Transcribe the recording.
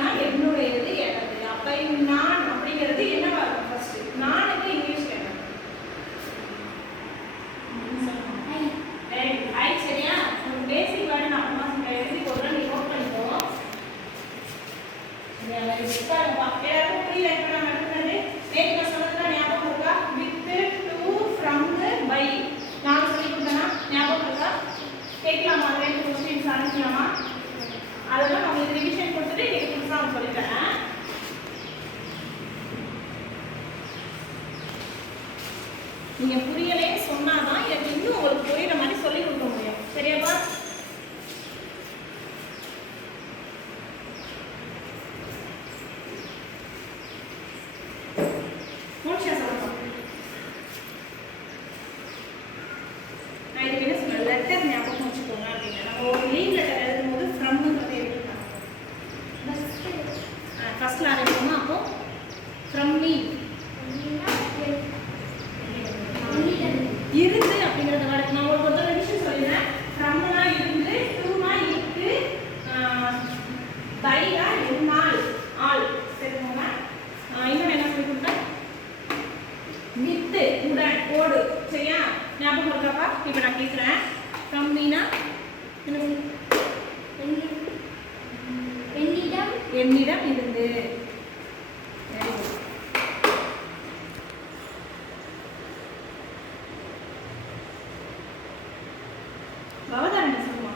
அப்படின்னா என்னுடையது எனது. அப்ப நான் அப்படிங்கிறது என்னவா இருக்கும்? ஃபர்ஸ்ட் நானுக்கு இங்கிலீஷ்ல என்ன? ஐ. சரியா? ஒரு பேசிக் வேர்டு நான் அம்மா சொல்ல எழுதி போடுறேன், நீ நோட் பண்ணிக்கோ. எல்லாருக்கும் புரியல? இப்ப நம்ம எடுத்துனது நேற்று நான் சொன்னதுல ஞாபகம் இருக்கா? வித், டு, ஃப்ரம், பை நான் சொல்லி கொடுத்தேன்னா ஞாபகம் இருக்கா? கேட்கலாமா? அது ரெண்டு கொஸ்டின்ஸ் அனுப்பலாமா? அதெல்லாம் நான் உங்களுக்கு ரிவிஷன் கொடுத்துட்டு இன்னைக்கு புதுசாக சொல்லித்தரேன். நீங்க புரியலே சொன்னாதான் எனக்கு இன்னும் உங்களுக்கு புரியுற மாதிரி சொல்லி கொடுக்க முடியும். சரியாப்பா? மூச்சா சொல்லணும். நான் இதுக்கு என்ன சொன்னேன்? லெட்டர் ஞாபகம் வச்சுக்கோங்க அப்படின்னு. நம்ம ஒரு லீவ் லெட்டர் எழுதும்போது ஃப்ரம்ங்கிறத எழுதிருக்காங்க. ஃபர்ஸ்ட்ல ஆரம்பிக்கணுமா? அப்போ ஃப்ரம் மீ இருந்து அப்படிங்கிறத வேர்டு நான் உங்களுக்கு ஒரு ரிவிஷன் சொல்லிடுறேன். ஃப்ரம்னா இருந்து, டுனா இருக்கு, பைனா என்னால் ஆல். சரிங்களா? இன்னொன்று என்ன சொல்லி கொடுத்தேன்? வித்து உடன் ஓடு. சரியா? ஞாபகம் இருக்காப்பா? இப்போ நான் கேட்குறேன். ஃப்ரம் மீனா என்னிடம் இருந்து. Very good. பவதாரணை சொல்லுமா?